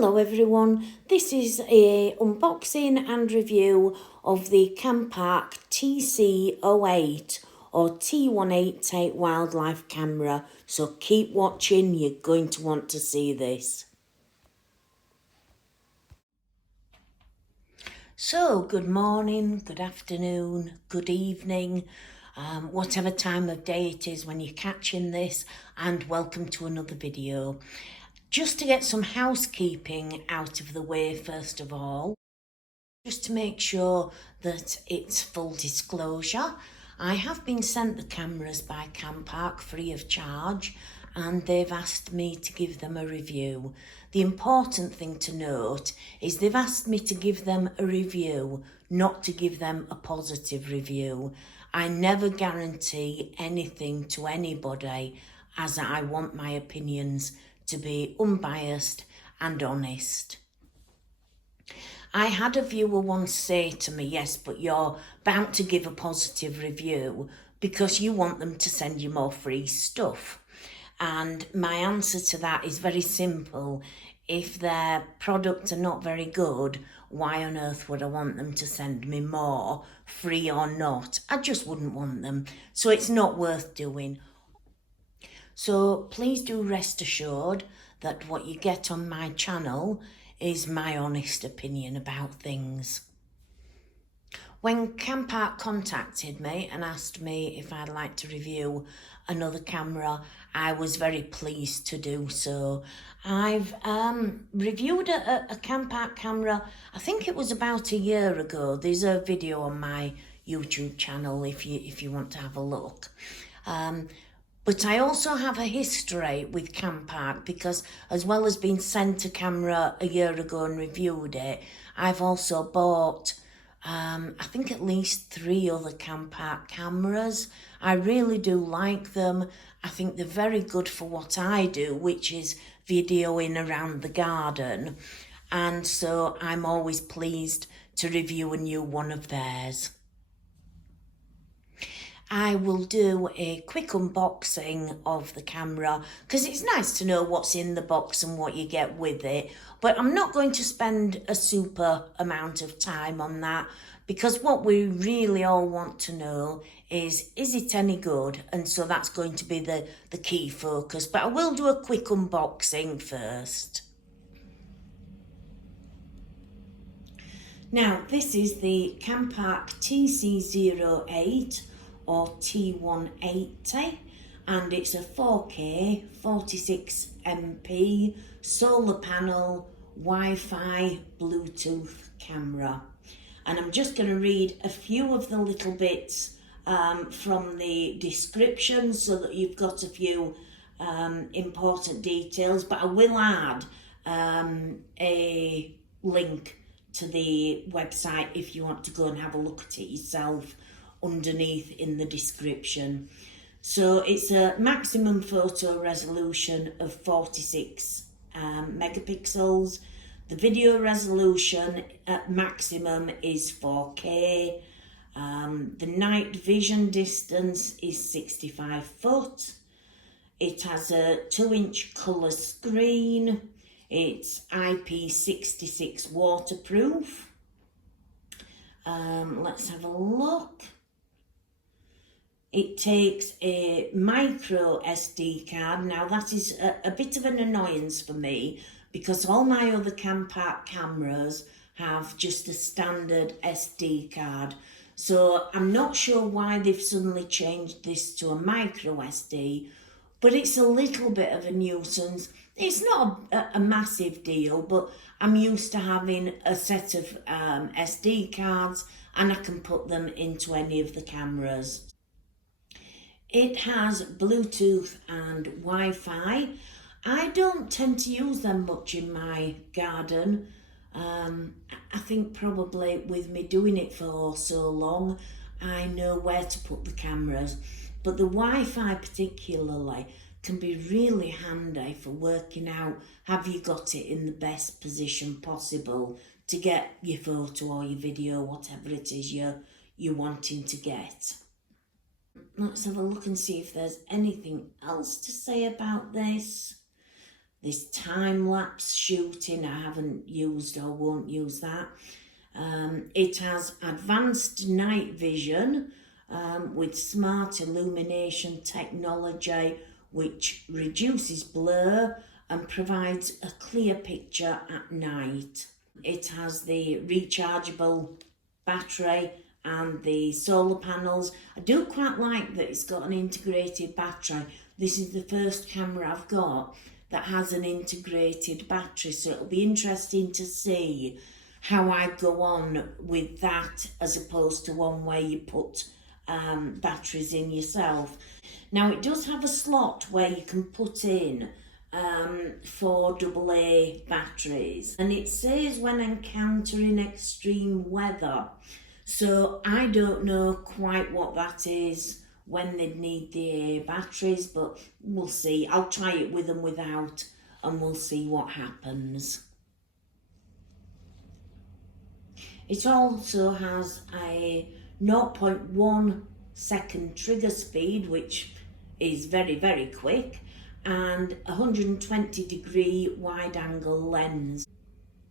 Hello everyone, this is a unboxing and review of the Campark TC08 or T180 wildlife camera, so keep watching, you're going to want to see this. So good morning, good afternoon, good evening, whatever time of day it is when you're catching this, and welcome to another video. Just to get some housekeeping out of the way first of all, just to make sure that it's full disclosure, I have been sent the cameras by Campark free of charge and they've asked me to give them a review. The important thing to note is they've asked me to give them a review, not to give them a positive review. I never guarantee anything to anybody, as I want my opinions to be unbiased and honest. I had a viewer once say to me, yes, but you're bound to give a positive review because you want them to send you more free stuff. And my answer to that is very simple. If their products are not very good, why on earth would I want them to send me more, free or not? I just wouldn't want them. So it's not worth doing. So please do rest assured that what you get on my channel is my honest opinion about things. When Campark contacted me and asked me if I'd like to review another camera, I was very pleased to do so. I've reviewed a Campark camera, I think it was about a year ago. There's a video on my YouTube channel if you want to have a look. But I also have a history with Campark because as well as being sent a camera a year ago and reviewed it, I've also bought, I think at least 3 other Campark cameras. I really do like them. I think they're very good for what I do, which is videoing around the garden. And so I'm always pleased to review a new one of theirs. I will do a quick unboxing of the camera because it's nice to know what's in the box and what you get with it. But I'm not going to spend a super amount of time on that because what we really all want to know is it any good? And so that's going to be the key focus. But I will do a quick unboxing first. Now, this is the Campark TC08 or T180, and it's a 4K 46MP solar panel Wi-Fi Bluetooth camera. And I'm just going to read a few of the little bits from the description so that you've got a few important details, but I will add a link to the website if you want to go and have a look at it yourself underneath in the description. So it's a maximum photo resolution of 46 megapixels. The video resolution at maximum is 4K. The night vision distance is 65 foot. It has a 2-inch colour screen. It's IP66 waterproof. Let's have a look. It takes a micro SD card. Now that is a bit of an annoyance for me because all my other Campark cameras have just a standard SD card. So I'm not sure why they've suddenly changed this to a micro SD, but it's a little bit of a nuisance. It's not a massive deal, but I'm used to having a set of SD cards and I can put them into any of the cameras. It has Bluetooth and Wi-Fi. I don't tend to use them much in my garden. I think probably with me doing it for so long, I know where to put the cameras. But the Wi-Fi particularly can be really handy for working out, have you got it in the best position possible to get your photo or your video, whatever it is you're wanting to get. Let's have a look and see if there's anything else to say about this. this time-lapse shooting. I haven't used or won't use that. It has advanced night vision with smart illumination technology, which reduces blur and provides a clear picture at night. It has the rechargeable battery and the solar panels. I do quite like that it's got an integrated battery. This is the first camera I've got that has an integrated battery, so it'll be interesting to see how I go on with that as opposed to one where you put batteries in yourself. Now it does have a slot where you can put in 4 AA batteries, and it says when encountering extreme weather, so I don't know quite what that is, when they'd need the AA batteries, but we'll see. I'll try it with and without and we'll see what happens. It also has a 0.1 second trigger speed, which is very, very quick, and 120-degree wide-angle lens.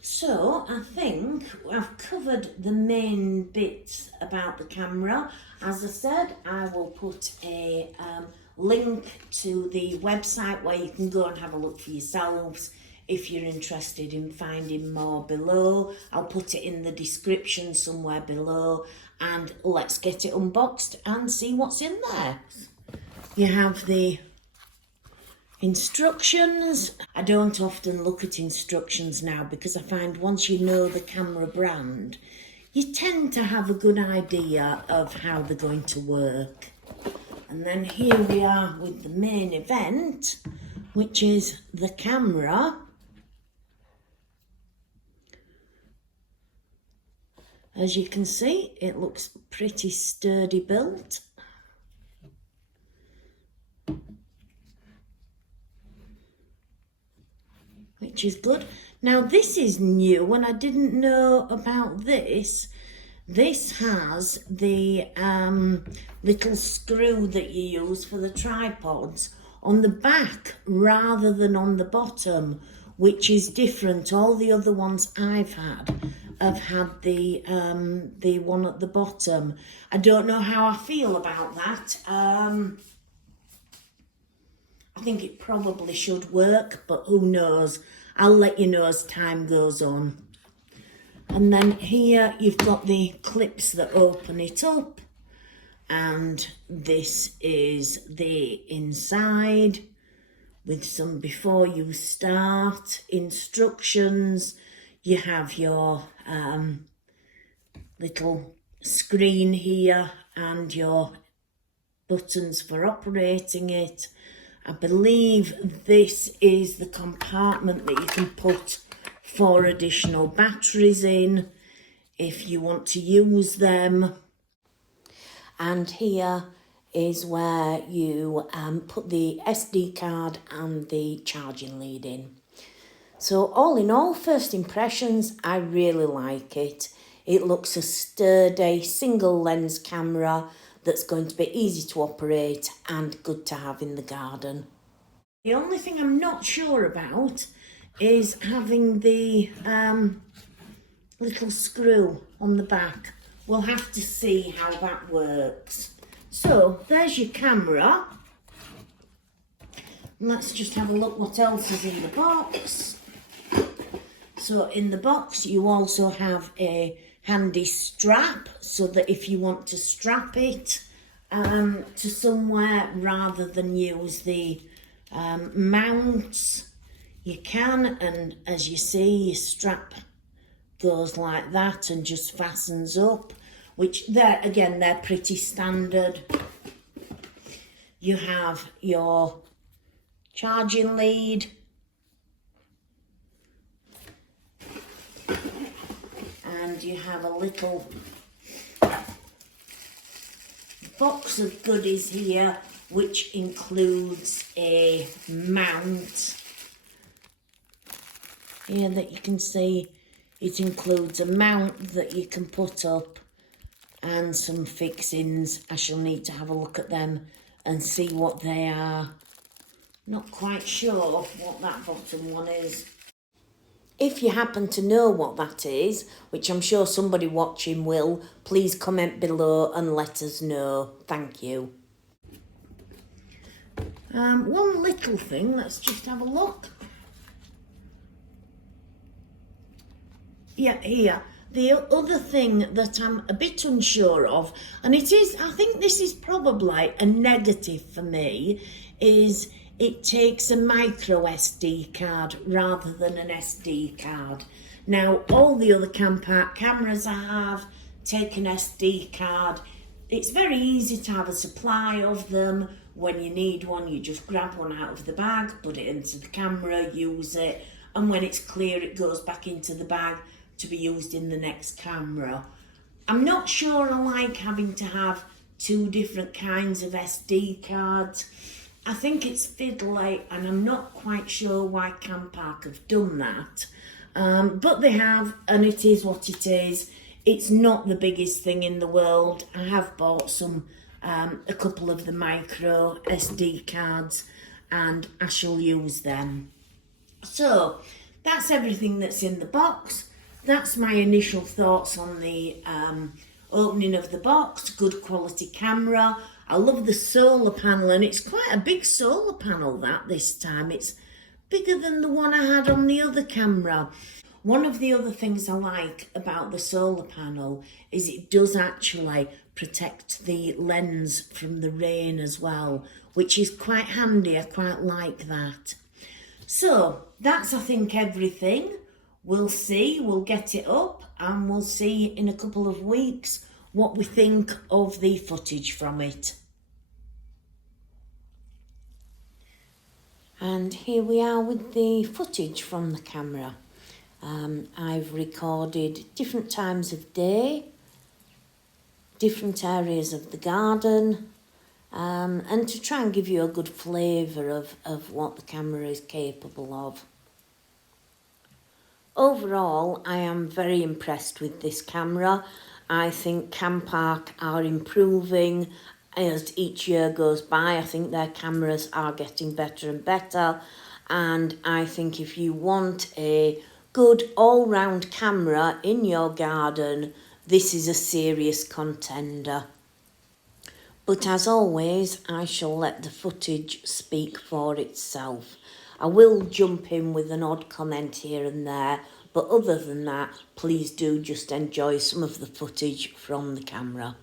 So I think I've covered the main bits about the camera. As I said, I will put a link to the website where you can go and have a look for yourselves if you're interested in finding more below. I'll put it in the description somewhere below, and let's get it unboxed and see what's in there. You have the instructions. I don't often look at instructions now because I find once you know the camera brand, you tend to have a good idea of how they're going to work. And then here we are with the main event, which is the camera. As you can see, it looks pretty sturdy built. Which is good. Now this is new and I didn't know about this. This has the little screw that you use for the tripods on the back rather than on the bottom, which is different. All the other ones I've had have had the one at the bottom. I don't know how I feel about that. I think it probably should work, but who knows? I'll let you know as time goes on. And then here you've got the clips that open it up, and this is the inside with some before you start instructions. You have your little screen here and your buttons for operating it. I believe this is the compartment that you can put 4 additional batteries in if you want to use them. And here is where you put the SD card and the charging lead in. So all in all, first impressions, I really like it. It looks a sturdy single lens camera that's going to be easy to operate and good to have in the garden. The only thing I'm not sure about is having the little screw on the back. We'll have to see how that works. So there's your camera. Let's just have a look what else is in the box. So in the box you also have a handy strap, so that if you want to strap it to somewhere rather than use the mounts, you can. And as you see, your strap goes like that and just fastens up, which they're pretty standard. You have your charging lead, and you have a little box of goodies here, which includes a mount here that you can see. It includes a mount that you can put up and some fixings. I shall need to have a look at them and see what they are. Not quite sure what that bottom one is. If you happen to know what that is, which I'm sure somebody watching will, please comment below and let us know. Thank you. One little thing, let's just have a look. Yeah, here. The other thing that I'm a bit unsure of, and it is, I think this is probably a negative for me, is it takes a micro SD card rather than an SD card. Now, all the other Campark cameras I have take an SD card. It's very easy to have a supply of them. When you need one, you just grab one out of the bag, put it into the camera, use it, and when it's clear, it goes back into the bag to be used in the next camera. I'm not sure I like having to have two different kinds of SD cards. I think it's fiddly, and I'm not quite sure why Campark have done that. But they have, and it is what it is. It's not the biggest thing in the world. I have bought a couple of the micro SD cards, and I shall use them. So that's everything that's in the box. That's my initial thoughts on the opening of the box. Good quality camera. I love the solar panel, and it's quite a big solar panel this time. It's bigger than the one I had on the other camera. One of the other things I like about the solar panel is it does actually protect the lens from the rain as well, which is quite handy. I quite like that. So that's, I think, everything. We'll see, we'll get it up, and we'll see in a couple of weeks what we think of the footage from it. And here we are with the footage from the camera. I've recorded different times of day, different areas of the garden, and to try and give you a good flavour of what the camera is capable of. Overall, I am very impressed with this camera. I think Campark are improving as each year goes by. I think their cameras are getting better and better. And I think if you want a good all-round camera in your garden, this is a serious contender. But as always, I shall let the footage speak for itself. I will jump in with an odd comment here and there, but other than that, please do just enjoy some of the footage from the camera.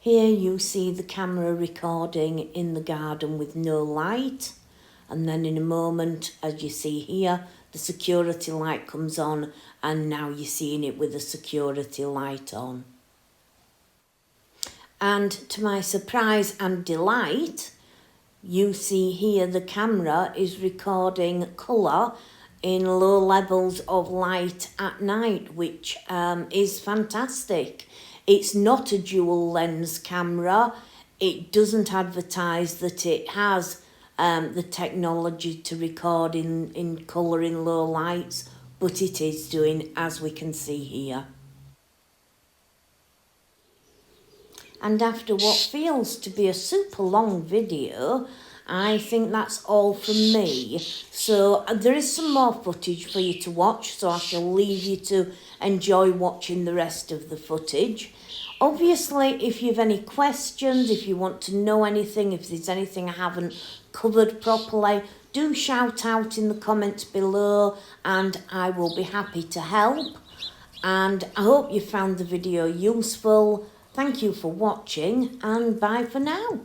Here you see the camera recording in the garden with no light, and then in a moment, as you see here, the security light comes on, and now you're seeing it with the security light on. And to my surprise and delight, you see here the camera is recording colour in low levels of light at night, which is fantastic. It's not a dual lens camera. It doesn't advertise that it has the technology to record in colour in low lights, but it is doing, as we can see here. And after what feels to be a super long video, I think that's all from me. So there is some more footage for you to watch, so I shall leave you to enjoy watching the rest of the footage. Obviously, if you have any questions, if you want to know anything, if there's anything I haven't covered properly, do shout out in the comments below and I will be happy to help. And I hope you found the video useful. Thank you for watching and bye for now.